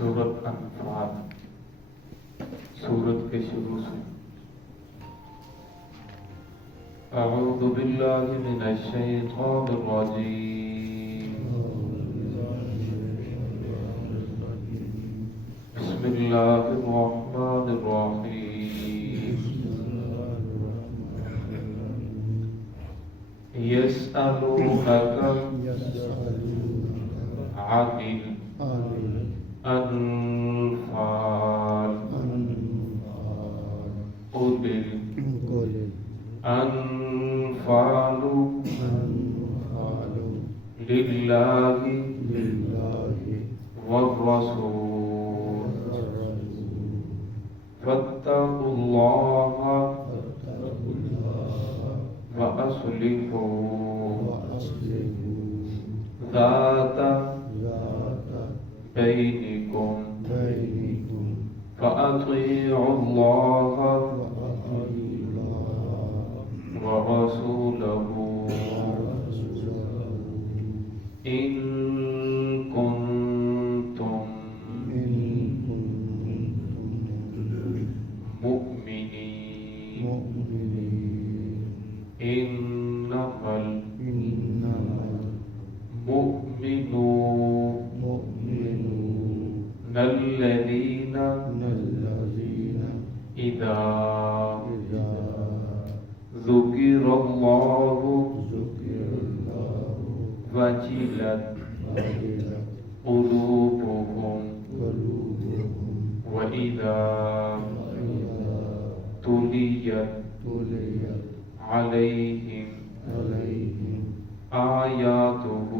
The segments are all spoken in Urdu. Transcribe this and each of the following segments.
سورت انفال سورت کے شروع سے اعوذ باللہ من الشیطان الرجیم بسم اللہ الرحمن الرحیم یسألونک عن الأنفال قل الأنفال لله والرسول فاتقوا الله وأصلحوا ذات بينكم فأطيعوا الله ورسوله إن كنتم مؤمنين إنما المؤمنون الذين إذا ذكر الله وجلت قلوبهم وإذا تليت عليهم آياته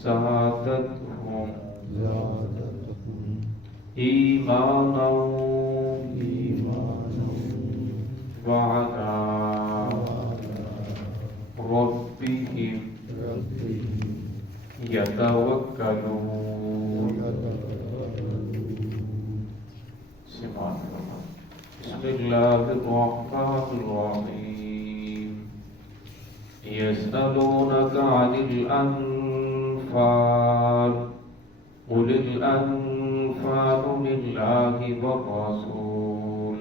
زادتهم إيمانا وعلى ربهم يتوكلون. بسم الله الرحمن الرحيم يسألونك عن الأنفال قل الأنفال لله والرسول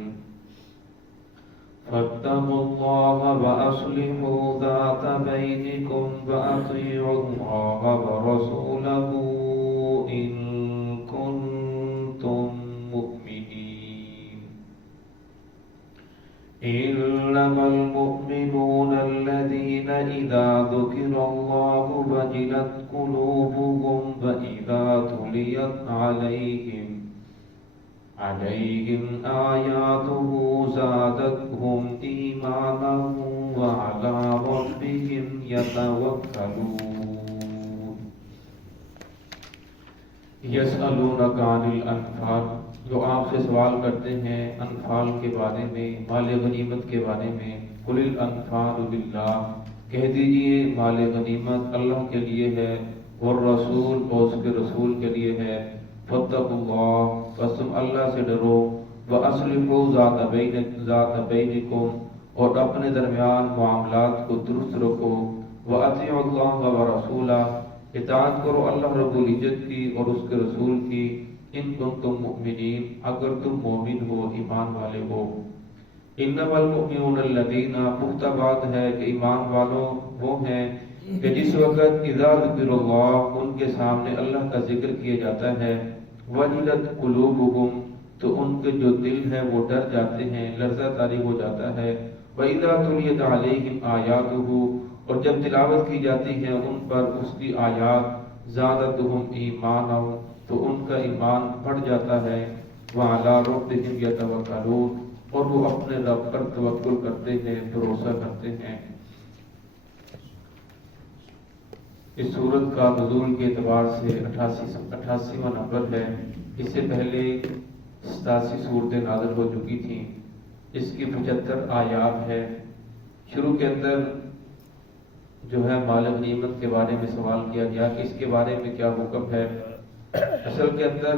فاتقوا الله وأصلحوا ذات بينكم وأطيعوا الله ورسوله إن كنتم مؤمنين إنما المؤمنون الذين إذا ذكر الله وجلت قلوبهم وإذا تليت عليهم آياته زادتهم إيمانا وعلى ربهم يتوكلون. يسألونك عن الأنفال، جو آپ سے سوال کرتے ہیں انفال کے بارے میں، مال غنیمت کے بارے میں. قل الانفال للہ، کہہ دیجئے مال غنیمت اللہ کے لیے ہے، والرسول اور اس کے رسول کے لیے ہے. فاتقوا اللہ، بس تم اللہ سے ڈرو. وَأَصْلِحُوا ذَاتَ بَيْنِكُمْ، اور اپنے درمیان معاملات کو درست رکھو. وَأَطِيعُوا اللَّهَ وَرَسُولَهُ، اطاعت کرو اللہ رب العزت کی اور اس کے رسول کی. ان کنتم مؤمنین، اگر تم مومن ہو، ایمان والے ہو. انما المؤمنون الذین، پختہ بات ہے کہ ایمان والوں وہ ہیں کہ جس وقت اذا ذکر اللہ، ان کے سامنے اللہ کا ذکر کیا جاتا ہے، وجلت قلوبہم، تو ان کے جو دل ہے وہ ڈر جاتے ہیں، لرزہ طاری ہو جاتا ہے. وَإِذَا تُلِيَتْ عَلَيْهِمْ آيَاتُهُ، اور جب تلاوت کی جاتی ہے ان پر اس کی آیات، زادتہم ایمانا، تو ان کا ایمان بڑھ جاتا ہے. وَعَلَىٰ رَبِّهِمْ يَتَوَكَّلُونَ، اور وہ اپنے رب پر توکل کرتے ہیں، بھروسہ کرتے ہیں. اس سورت کا نزول کے اعتبار سے 88واں نمبر ہے. اس سے پہلے 87 صورتیں نازل ہو چکی تھیں. اس کی 75 آیات ہے. شروع کے اندر جو ہے مال غنیمت کے بارے میں سوال کیا گیا کہ اس کے بارے میں کیا حکم ہے. اصل کے اندر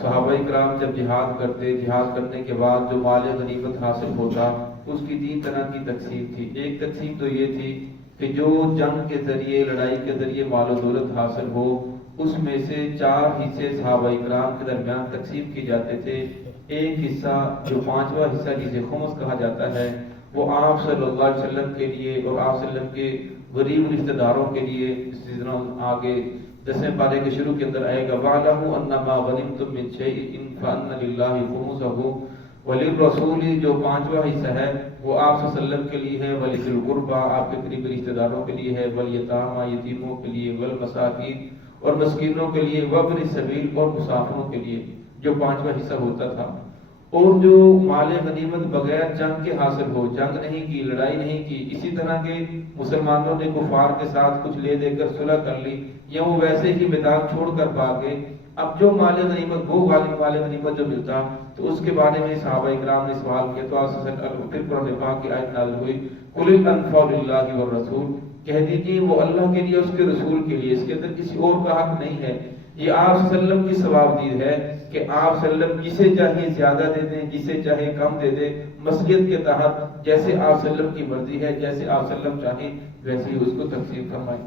صحابہ کرام جب جہاد کرنے کے بعد جو مال غنیمت حاصل ہوتا اس کی 3 طرح کی تقسیم تھی. ایک تقسیم تو یہ تھی کہ جو جنگ کے ذریعے لڑائی کے ذریعے مال و دولت حاصل ہو اس میں سے 4 حصے صحابہ اکرام کے درمیان تقسیم کی جاتے تھے۔ ایک حصہ جو 5واں حصہ جسے خمس کہا جاتا ہے وہ آپ صلی اللہ علیہ وسلم کے لیے اور آپ صلی اللہ علیہ وسلم کے غریب رشتہ داروں کے لیے، اسی طرح آگے 10ویں پارے کے شروع کے اندر آئے گا وَاعْلَمُوا أَنَّمَا غَنِمْتُم مِّن شَيْءٍ فَأَنَّ لِلَّهِ خُمُسَهُ وَلِلرَّسُولِ جو 5واں حصہ ہے وہ آپ صلی اللہ علیہ وسلم کے لیے ہے، وَلِذِي الْقُرْبَىٰ آپ کے قریبی رشتہ داروں کے لیے ہے، وَالْيَتَامَىٰ یتیموں کے لیے، وَالْمَسَاکِینِ اور مسکینوں کے لیے، وَابْنِ السَّبِیلِ اور مسافروں کے لیے، جو 5واں حصہ ہوتا تھا۔ اور جو مال غنیمت بغیر جنگ کے حاصل ہو، جنگ نہیں کی، لڑائی نہیں کی، اسی طرح کے مسلمانوں نے کفار کے ساتھ کچھ لے دے کر صلح کر لی یا وہ ویسے ہی میدان چھوڑ کر بھاگے، اب جو مال غنیمت وہ غالب مال غنیمت جو ملتا تو اس کے بارے میں صحابہ اکرام نے سوال کیا تو آپ سے پھر قرآن پاک کی آیت نازل ہوئی قُلِ الْأَنفَالُ لِلَّهِ وَالرَّسُولِ کہہ دیجیے وہ اللہ کے لیے اس کے رسول کے لیے، اس کے اندر کسی اور کا حق نہیں ہے۔ یہ آپ صلی اللہ علیہ وسلم کی ثوابدید ہے کہ آپ صلی اللہ علیہ وسلم جسے چاہیے زیادہ دے دیں، جسے چاہے کم دے دیں، مصلحت کے تحت جیسے آپ صلی اللہ علیہ وسلم کی مرضی ہے، جیسے آپ صلی اللہ علیہ وسلم چاہیں ویسے ہی اس کو تقسیم فرمائیں۔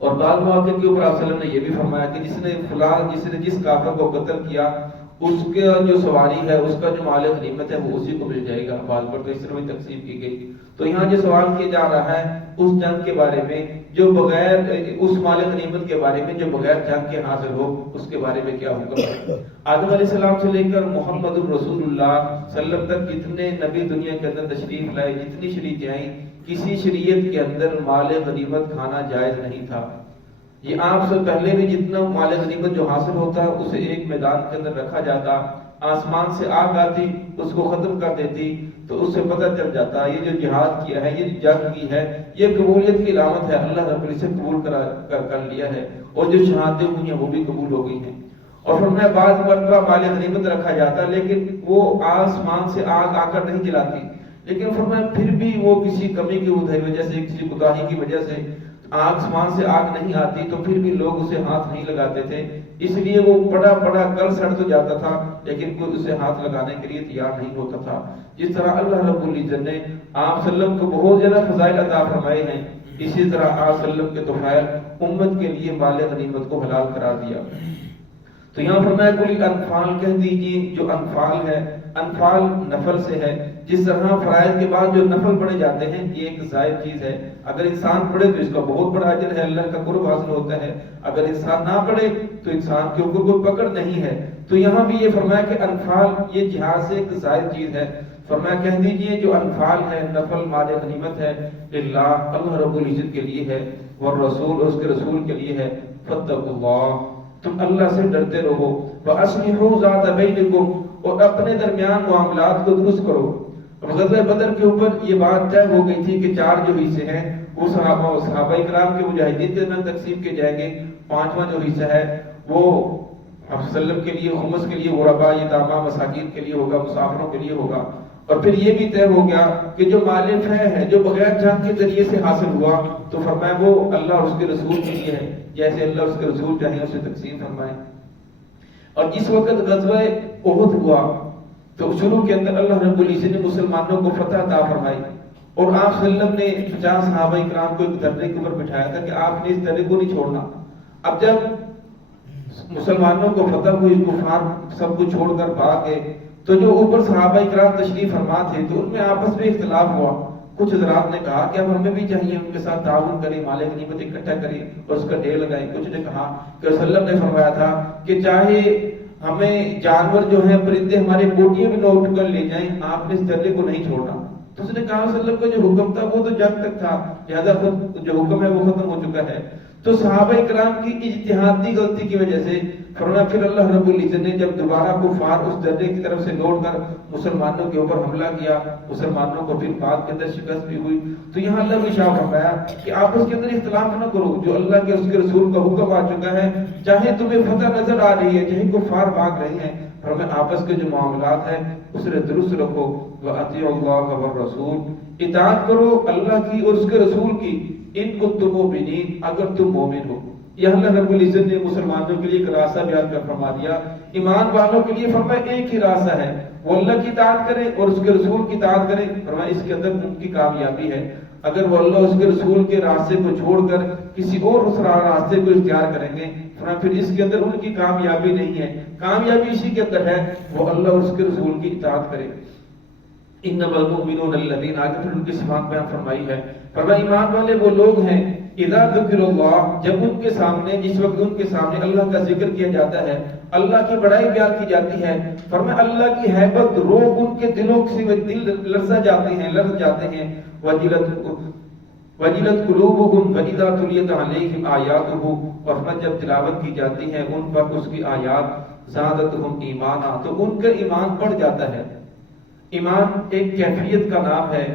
اور بعض مواقع کے اوپر آپ صلی اللہ علیہ وسلم نے یہ بھی فرمایا کہ جس نے جس کافر کو قتل کیا اس کا جو سواری ہے، اس کا جو مال غنیمت ہے وہ اسی کو مل جائے گا۔ بعض پر تو اس طرح بھی تقسیم کی گئی۔ تو یہاں جو سوال کیا جا رہا ہے اس جنگ کے بارے میں جو بغیر اس مال غنیمت کے بارے میں جو بغیر جنگ کے حاصل ہو اس کے بارے میں کیا حکم ہے۔ آدم علیہ السلام سے لے کر محمد الرسول اللہ صلی اللہ علیہ وسلم تک جتنے نبی دنیا کے اندر تشریف لائے، جتنی شریعتیں آئیں، کسی شریعت کے اندر مال غنیمت کھانا جائز نہیں تھا۔ یہ آپ سے پہلے بھی جتنا مال غنیمت جو حاصل ہوتا اسے ایک میدان کے اندر رکھا جاتا، آسمان سے آگ آتی اس کو ختم کر دیتی تو اس سے پتہ چل جاتا یہ جو جہاد کیا ہے، یہ جو جنگ کی ہے، یہ قبولیت کی علامت ہے، اللہ رب العزت قبول کر لیا ہے، اور جو شہادتیں ہوئی ہیں وہ بھی قبول ہو گئی ہیں۔ اور فرمایا بعض مرتبہ مال غنیمت رکھا جاتا لیکن وہ آسمان سے آگ آ کر نہیں جلاتی، لیکن فرمایا پھر بھی وہ کسی کمی کی وجہ سے، کسی کوتاہی کی وجہ سے آسمان سے آگ نہیں آتی تو پھر بھی لوگ اسے ہاتھ نہیں لگاتے تھے، اس لیے وہ بڑا کل سڑ تو جاتا تھا لیکن کوئی اسے ہاتھ لگانے کے لیے تیار نہیں ہوتا تھا۔ جس طرح اللہ رب العزت نے آپ صلی اللہ علیہ وسلم کو بہت زیادہ فضائل عطا فرمائے ہیں، اسی طرح آپ صلی اللہ علیہ وسلم کے توفیل امت کے لیے مال غنیمت کو حلال قرار دیا۔ تو یہاں فرمایا قُلِ الْأَنفَالُ کہہ دیجیے جو انفال ہے، انفال نفل سے ہے، جس طرح فرائض کے بعد جو نفل پڑھے جاتے ہیں یہ ایک زائد چیز ہے، اگر انسان پڑھے تو اس کا بہت بڑا اجر ہے، اللہ کا قرب حاصل ہوتا ہے، اگر انسان نہ پڑھے تو انسان کے اوپر کوئی پکڑ نہیں ہے۔ تو یہاں بھی یہ فرمایا کہ انفال یہ جہاد سے ایک زائد چیز ہے، فرمایا کہہ دیجیے جو انفال ہے نفل مال غنیمت ہے اللہ رب العزت کے لیے ہے، والرسول اور اس کے رسول کے لیے ہے، فاتقوا اللہ تم اللہ سے ڈرتے رہو، وَأَصْلِحُوا ذَاتَ بَيْنِكُمْ اور اپنے درمیان معاملات کو درست کرو۔ غزوہ بدر کے اوپر یہ بات طے ہو گئی تھی کہ 4 جو حصے ہیں وہ صحابہ اکرام کے مجاہدین کے درمیان تقسیم کیے جائیں گے، 5واں جو حصہ ہے وہ آپ صلی اللہ علیہ وسلم کے لیے، خمس کے لیے، غرباء یتامیٰ مساکین کے لیے ہوگا، مسافروں کے لیے ہوگا۔ اور پھر یہ بھی طے ہو گیا کہ جو مال ہے جو بغیر جنگ کے ذریعے سے حاصل ہوا تو فرمایا وہ اللہ اور اس کے رسول کے لیے ہے، جیسے اللہ اور اس کے رسول چاہیں اسے تقسیم فرمائیں۔ اور جس وقت غزوہ احد ہوا تو شروع کے اندر اللہ رب العزت نے مسلمانوں کو فتح عطا فرمائی، اور آپ صلی اللہ علیہ وسلم نے 50 صحابہ اکرام کو ایک درے کے اوپر بٹھایا تھا کہ آپ نے اس درے کو نہیں چھوڑنا۔ اب جب مسلمانوں کو فتح ہوئی، کفار سب کو چھوڑ کر بھاگ گئے، تو جو اوپر صحابہ اکرام تشریف فرما تھے تو ان میں آپس میں اختلاف ہوا۔ کچھ حضرات نے کہا کہ اب ہمیں بھی چاہیے ان کے ساتھ تعاون کریں، مال غنیمت اکٹھا کریں اور اس کا ڈھیر لگائیں۔ کچھ نے کہا کہ رسول اللہ نے فرمایا تھا کہ چاہے ہمیں جانور جو ہیں پرندے ہمارے بوٹیاں بھی نوٹ کر لے جائیں، آپ نے اس درے کو نہیں چھوڑنا۔ تو اس نے کہا صلی اللہ علیہ وسلم کا جو حکم تھا وہ تو جنگ تک تھا، لہذا خود جو حکم ہے وہ ختم ہو چکا ہے۔ تو صحابہ اکرام کی اجتہادی غلطی کی وجہ سے فرمایا پھر اللہ رب العزت نے جب دوبارہ کفار اس درے کی طرف سے لوٹ کر مسلمانوں کے اوپر حملہ کیا، مسلمانوں کو پھر بعد کے اندر شکست بھی ہوئی، تو یہاں اللہ نے ارشاد فرمایا کہ آپ اس کے اندر اختلاف نہ کرو، جو اللہ کے اس کے رسول کا حکم آ چکا ہے، چاہے تمہیں فتح نظر آ رہی ہے، چاہے کفار بھاگ رہے ہیں، فرمایا آپس کے جو معاملات ہیں اسے درست رکھو، وَأَطِیعُوا اللَّهَ وَالرَّسُولَ اطاعت کرو اللہ کی اور اس کے رسول کی، ان کنتم مؤمنین اگر تم مومن ہو۔ یہ اللہ رب العزت نے مسلمانوں کے لیے ایک راستہ بیان کر فرما دیا، ایمان والوں کے لیے فرمایا ایک ہی راستہ ہے، وہ اللہ کی اطاعت کریں اور اس کے رسول کی اطاعت کریں، فرمایا اس کے اندر ان کی کامیابی ہے۔ اگر وہ اللہ اس کے رسول کے راستے کو چھوڑ کر کسی اور راستے کو اختیار کریں گے پھر اس کے اندر ان کی کامیابی نہیں ہے. کامیابی اسی کے اندر ہے وہ اللہ اور اس کے رسول کی اطاعت کرے. انما المؤمنون الذین، آگے پھر ان کی صفات بیان فرمائی ہے. فرمایا ایمان والے وہ لوگ ہیں اذا ذکر اللہ، جب ان کے سامنے، جس وقت ان کے سامنے اللہ کا ذکر کیا جاتا ہے، اللہ کی بڑائی بیان کی جاتی ہے. فرمایا اللہ کی ہیبت، روب ان کے دلوں سے دل لرزا جاتے ہیں. وجلت قلوبهم واذا تليت عليهم آیاتہ، اور جب تلاوت کی جاتی ہے ان پر اس کی آیات، زادتهم ایمانا، تو ان کا ایمان بڑھ جاتا ہے. ایمان ایک کیفیت کا نام ہے.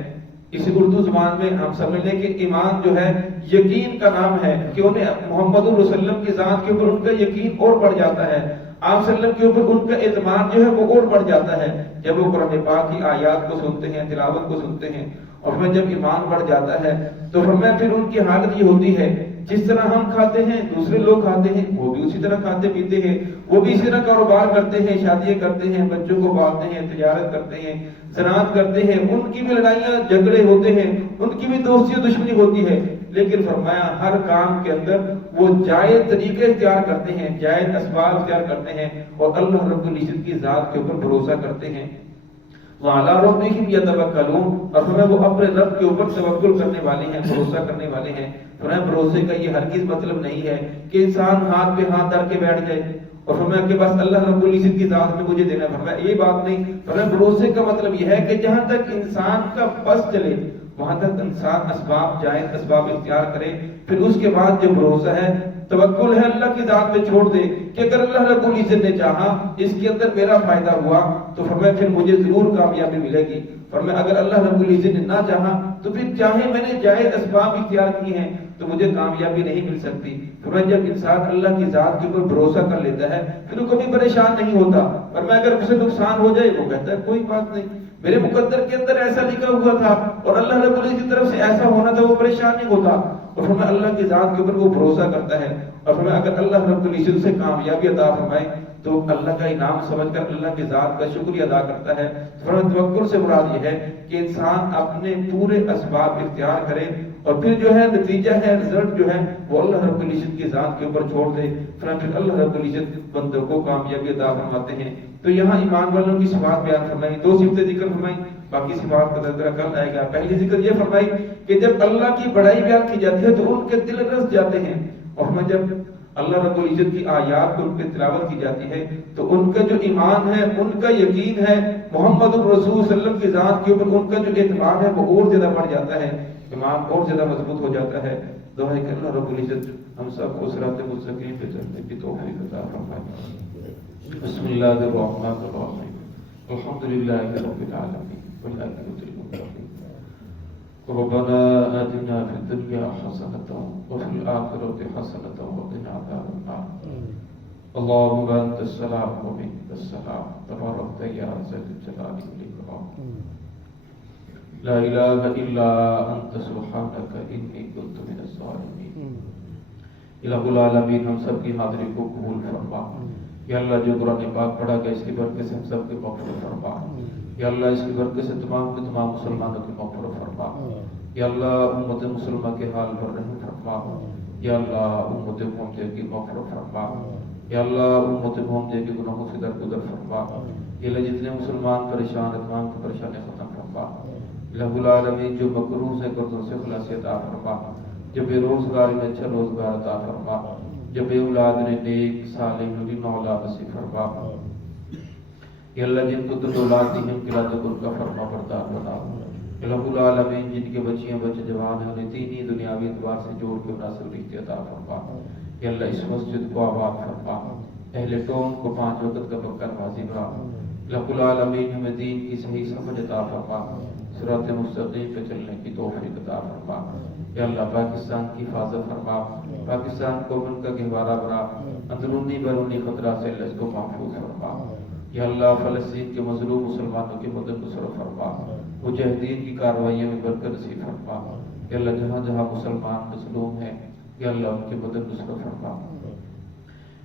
اسی اردو زبان میں ہم سمجھ لیں کہ ایمان جو ہے یقین کا نام ہے، کہ انہیں محمد رسول اللہ کی ذات کے اوپر ان کا یقین اور بڑھ جاتا ہے. آپ صلی اللہ علیہ وسلم کے اوپر ان کا اعتماد جو ہے وہ اور بڑھ جاتا ہے جب وہ قرآن پاک کی آیات کو سنتے ہیں، تلاوت کو سنتے ہیں. اور ہمیں جب ایمان بڑھ جاتا ہے تو ہمیں پھر ان کی حالت یہ ہوتی ہے جس طرح ہم کھاتے ہیں دوسرے لوگ کھاتے ہیں، وہ بھی اسی طرح کھاتے پیتے ہیں، وہ بھی اسی طرح کاروبار کرتے ہیں، شادیاں کرتے ہیں، بچوں کو پالتے ہیں، تجارت کرتے ہیں، زراعت کرتے ہیں. ان کی بھی لڑائیاں جھگڑے ہوتے ہیں، ان کی بھی دوستی و دشمنی ہوتی ہے. لیکن فرمایا ہر کام کے اندر وہ جائز طریقے اختیار کرتے ہیں، جائز اسباب اختیار کرتے ہیں اور اللہ رب العزت کی ذات کے اوپر بھروسہ کرتے ہیں. وَعَلَىٰ رَبِّهِمْ يَتَوَكَّلُونَ، اور ہمیں وہ اپنے رب کے اوپر توکل کرنے والے ہیں، بھروسہ کرنے والے ہیں. ہمیں بھروسے کا یہ ہرگز مطلب نہیں ہے کہ انسان ہاتھ پہ ہاتھ دھر کے بیٹھ جائے اور ہمیں کے پاس اللہ رب العزت کی ذات میں مجھے دینا ہے. یہ بات نہیں. ہمیں بھروسے کا مطلب یہ ہے کہ جہاں تک انسان کا بس چلے وہاں تک انسان اسباب، جائز اسباب اختیار کرے. پھر اس کے بعد جو بھروسہ ہے، توکل ہے، اللہ کی ذات پہ چھوڑ دے کہ اگر اللہ رب العزت نے چاہا اس کے اندر میرا فائدہ ہوا تو پھر مجھے ضرور کامیابی ملے گی. فرمایا اگر اللہ رب العزت نے نہ چاہا تو پھر چاہے میں نے جائز اسباب اختیار کیے ہیں تو مجھے کامیابی نہیں مل سکتی. فرمایا جب انسان اللہ کی ذات کے اوپر بھروسہ کر لیتا ہے پھر وہ کبھی پریشان نہیں ہوتا. فرمایا اگر اسے نقصان ہو جائے وہ کہتا ہے کوئی بات نہیں، میرے مقدر کے اندر ایسا لکھا ہوا تھا اور اللہ رب العزت کی طرف سے ایسا ہونا تھا، وہ پریشان نہیں ہوتا. اور فرمایا اللہ کی ذات کے اوپر وہ بھروسہ کرتا ہے. اور فرمایا اگر اللہ رب العزت سے کامیابی عطا فرمائے تو اللہ کا انعام سمجھ کر اللہ کی ذات کا شکریہ ادا کرتا ہے. فرمایا توکل سے مراد یہ ہے کہ انسان اپنے پورے اسباب اختیار کرے اور پھر جو ہے نتیجہ ہے، رزلٹ جو ہے وہ اللہ رب العزت کی ذات کے اوپر چھوڑ دے. پھر اللہ رب العزت بندوں کو کامیابی عطا فرماتے ہیں. تو یہاں ایمان والوں کی صفات بیان فرمائی، دو صفتیں ذکر فرمائی، باقی صفات کا تذکرہ کل آئے گا. پہلی ذکر یہ فرمائی کہ جب اللہ کی بڑائی بیان کی جاتی ہے تو ان کے دل رس جاتے ہیں. اور ہمیں جب اللہ رب العزت کی آیات کو ان کی تلاوت کی جاتی ہے تو ان کا جو ایمان ہے، ان کا یقین ہے محمد رسول صلی اللہ علیہ وسلم کی ذات کے اوپر، ان کا جو اعتماد ہے وہ اور زیادہ بڑھ جاتا ہے، ایمان اور زیادہ مضبوط ہو جاتا ہے. دعا ہے کہ اللہ رب العزت ہم سب کو صراط مستقیم پہ چلنے کی توفیق عطا فرمائے. بسم اللہ الرحمن الرحیم. الحمدللہ رب العالمین والعاقبۃ للمتقین. ربنا آتنا فی الدنیا حسنۃ وفی الآخرۃ حسنۃ وقنا عذاب النار. اللهم انت السلام ومنك السلام تباركت يا ذا الجلال والاکرام. لا الہ الا انت سبحانک انی کنت من الظالمین. الہ العالمین ہم سب کی حاضری کو قبول فرما. یا اللہ جو قرآن پاک پڑھا گیا اس کی برکت سے ہم سب کے مغفرت فرما. یا اللہ اس کی برکت سے تمام کے تمام مسلمانوں کی مغفرت فرما. یا اللہ امت مسلمہ کے حال پر رحم فرما. یا اللہ امت محمدیہ کی مغفرت فرما. یا اللہ امت محمدیہ کے گناہوں سے درگزر فرما. یا اللہ جتنے مسلمان پریشان ہیں تمام کی پریشانی ختم فرما. الہ العالمین جو مقروض ہیں قرضوں سے خلاصی عطا فرما. جو بے روزگار میں اچھا روزگار عطا فرما. جو بے اولاد نے نیک صالح نبی اولاد نصیب فرما. یا اللہ جن کو تو اولاد دی ہیں قلادت ان کا فرما بردار بنا. الہ العالمین جن کے بچیاں بچے جوان ہیں انہیں دینی دنیاوی اعتبار سے جوڑ کے مناسب رشتے عطا فرما. یا اللہ اس مسجد کو آباد فرما. اہل قوم کو 5 وقت کا پکا نمازی بنا. الہ العالمین ہمیں دین کی صحیح سمجھ عطا فرما. صراط مستقیم پہ چلنے کی توفیق عطا فرما. یا اللہ پاکستان کی حفاظت فرما. پاکستان کو امن کا گہوارہ بنا. اندرونی بیرونی خطرہ سے اللہ اس کو محفوظ فرما. یا اللہ فلسطین کے مظلوم مسلمانوں کی مدد نصرت فرما. مجاہدین کی کارروائیوں میں برکت نصیب فرما. یا اللہ جہاں جہاں مسلمان مظلوم ہیں یا اللہ ان کی مدد نصرت فرما.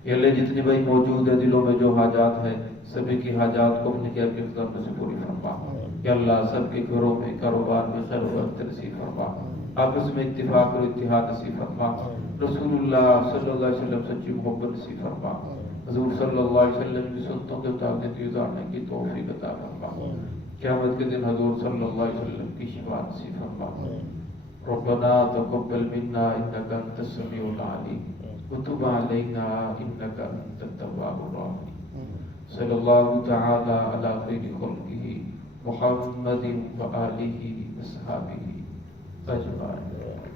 یا اللہ جتنے بھائی موجود ہیں دلوں میں جو حاجات ہیں سبھی کی حاجات کو اپنے خیر کے قدر سے پوری فرما. یا اللہ سب کے گھروں میں کاروبار میں خیر و برکت نصیب فرما. آپس میں اتفاق اور اتحاد نصیب فرما، رسول اللہ صلی اللہ علیہ وسلم سچی محبت نصیب فرما، حضور صلی اللہ علیہ وسلم کی سنتوں کے مطابق گزارنے کی توفیق عطا فرما، قیامت کے دن حضور صلی اللہ علیہ وسلم کی شفاعت نصیب فرما۔ ربنا تقبل منا انك انت السميع العليم وتب علينا انك انت التواب الرحيم، صلی اللہ تعالی علی خیر خلقہ محمد وآلہ وصحبہ اجمعین۔